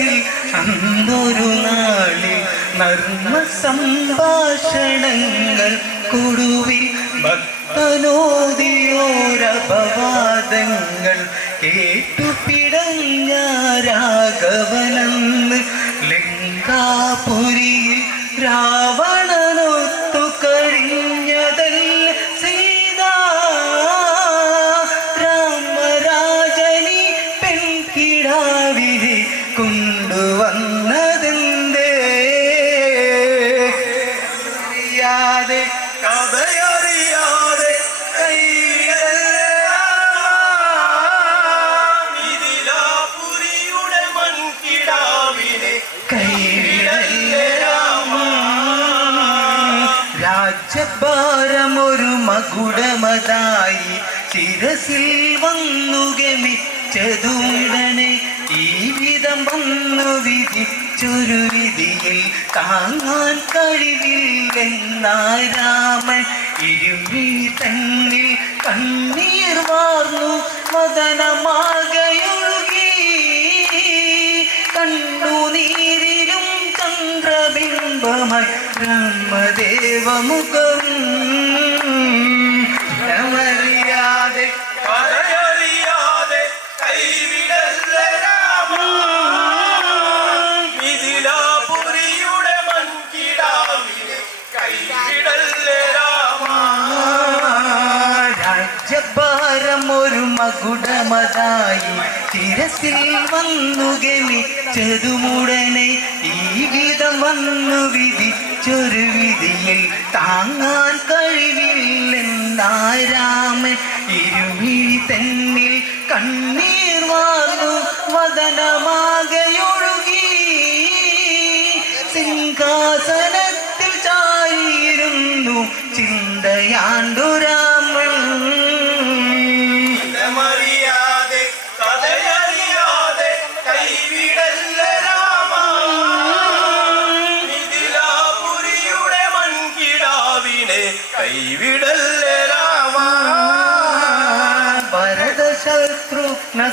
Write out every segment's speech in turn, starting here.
സദസ്സിൽ അന്നൊരു നാളിൽ നർമ്മ സംഭാഷണങ്ങൾ കുടുവിൽ ഭക്തനോദിയോരപവാദങ്ങൾ കേട്ടു പിടഞ്ഞ രാഘവനെന്ന് ലങ്കാപുരിയിൽ രാവണനൊത്തു കഥയറിയാതെ മിഥിലാപുരിയുടെ മൺകിടാവിനെ കൈവിടല്ലേ രാമ? രാജ്യഭാരമൊരു മകുടമതായി ശിരസിൽ വന്നു ഗമിച്ചതുടനെ ഈ വിധം വിധിച്ചൊരു വിധിയിൽ താങ്ങാൻ കഴിവില്ലെന്നാരാമൻ ഇരുമി തന്നിൽ കണ്ണീർ വാർന്നു മദനമാകയൊഴുകി കണ്ണുനീരിലും ചന്ദ്രബിംബമായി ബ്രഹ്മദേവമുഖം ഒരു മകുടമതായി ശിരസിൽ വന്നു ഗമിച്ചതുമുടനെ ഈ വിധം വന്നു വിധിച്ചൊരു വിധിയിൽ താങ്ങാൻ കഴിവില്ലെന്നാരാമൻ. ഇരുമിഴി തന്നിൽ കണ്ണീർ വാർന്നു വദനമാകയൊഴുകി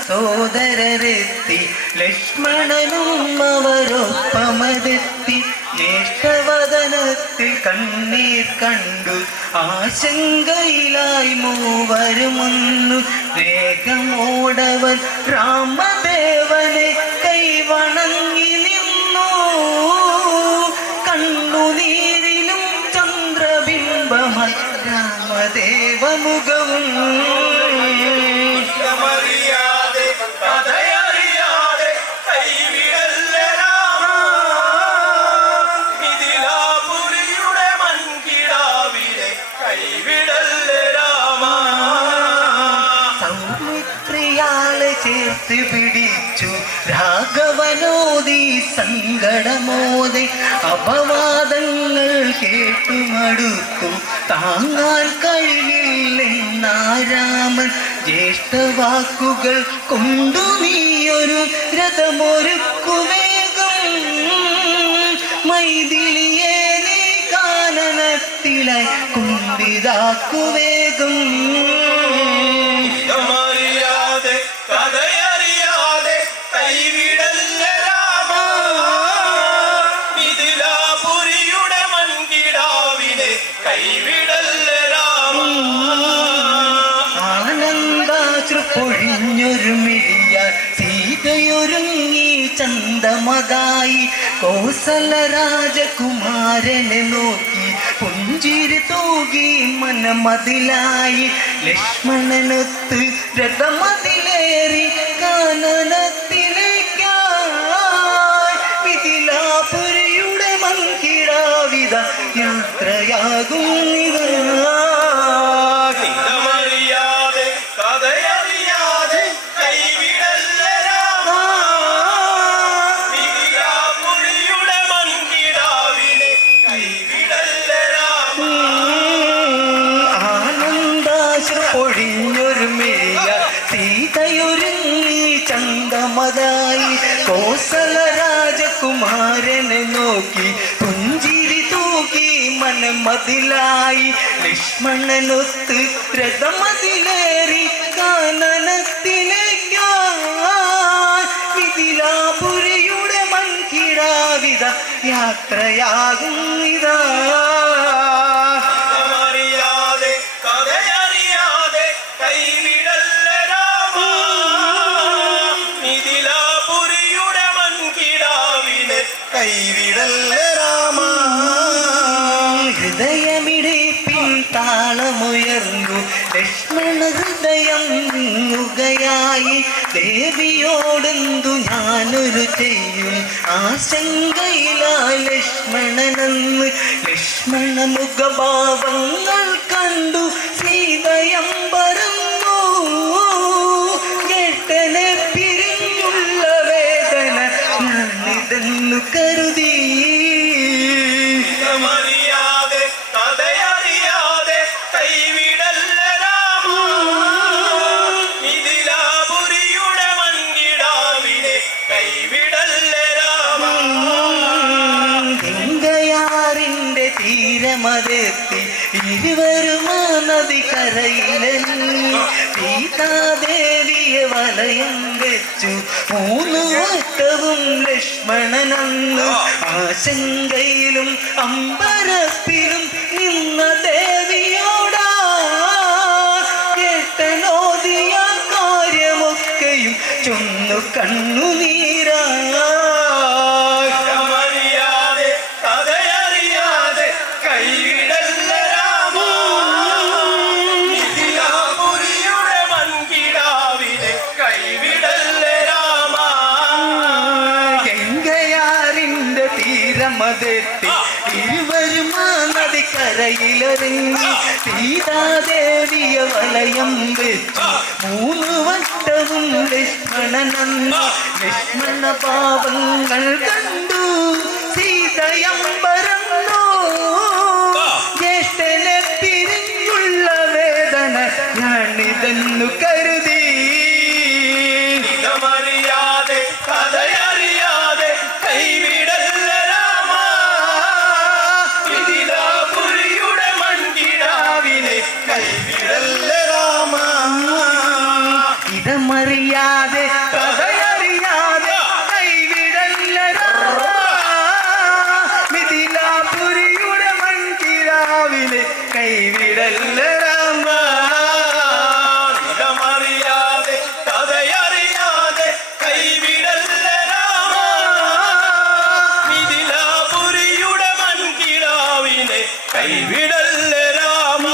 സോദരരെത്തി ലക്ഷ്മണനും അവരൊപ്പമതെത്തി ജ്യേഷ്ഠവദനത്തിൽ കണ്ണീർ കണ്ടു ആശങ്കയിലായി മൂവരുമൊന്നു വേഗമോടവൻ രാമദേവനെ കൈവണങ്ങി സങ്കടമോദി അപവാദങ്ങൾ കേട്ടു മടുക്കും താങ്ങാൻ കഴിവില്ലെന്നാരാമൻ ജ്യേഷ്ഠവാക്കുകൾ കൊണ്ടു നീയൊരു രഥമൊരുക്കുവേഗം. മൈഥിലിയെ നീ കാനനത്തിലെ കുണ്ടിതാക്കുവേഗം കൈവിടല്ല സീതയൊരുങ്ങി ചന്തമതായി കോസല രാജകുമാരനെ നോക്കി പുഞ്ചിരി തൂകി മനമതിലായി ലക്ഷ്മണനൊത്ത് രഥമതിലേറി കാനനത്തിലേക്കായി രാമ ആനന്ദാശ്രു പൊഴിഞ്ഞൊരു മിഴിയ സീതയൊരുങ്ങി ചന്തമതായി കോസല രാജകുമാരനെ നോക്കി പുഞ്ചിരി തൂക്കി മനമതിലായി ലക്ഷ്മണനൊത്ത് രഥമതിലേറി കാനനത്തിലേക്കായി മൺകിടാവിത യാത്രയാകും ഇതാ. അറിയാതെ ദേവിയോടെന്തു ഞാനൊരു ചെയ്യും? ആശങ്കയിലാ ലക്ഷ്മണനെന്ന് ലക്ഷ്മണ മുഖഭാവങ്ങൾ തീരമതെത്തി ഇരുവരും ആ നദി കരയിലെത്തി സീതാദേവിയെ വലയം വെച്ചു. മൂന്ന് വട്ടവും ലക്ഷ്മണനന്ന്. ആശങ്കയിലും അമ്പരപ്പിലും നിന്ന ദേവിയോടാ. കേട്ടനോദിയ കാര്യമൊക്കെയും ചൊന്നു കണ്ണുനീരാ. നദിക്കരയിലിറങ്ങി സീതാദേവിയ വലയം വെച്ചു. മൂന്ന് വട്ടവും ലക്ഷ്മണനന്ന് ലക്ഷ്മണ പാപങ്ങൾ കണ്ടു. സീതയമ്പരന്നു ജ്യേഷ്ഠനെ പിരിഞ്ഞുള്ള വേദന ഞാനിതെന്നു കരുതി. കൈവിടല്ല രാമ?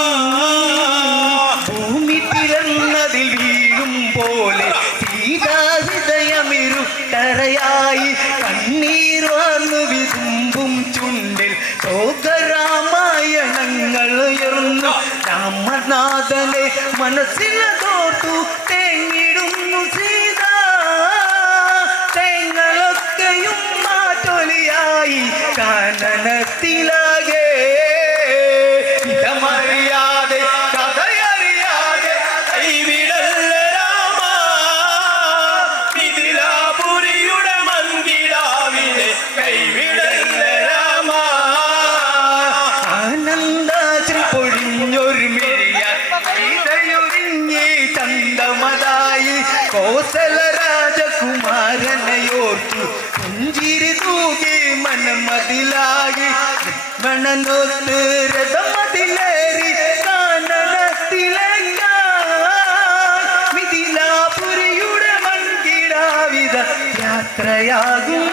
ഭൂമി പിറന്നതിൽ വീഴും പോലെ സീതാഹൃദയമിരുട്ടറയായി കണ്ണീർ വന്നു വിതുമ്പും ചുണ്ടിൽ ശോകരാമായണങ്ങൾ ഉയർന്നു. രാമനാഥനെ മനസ്സിലതോട്ടു ലക്ഷ്മണനൊത്ത് രഥമതിലേറി കാനനത്തിലെങ്ക മിഥിലാപുരിയുടെ മൺകിടാവിത യാത്രയാകും.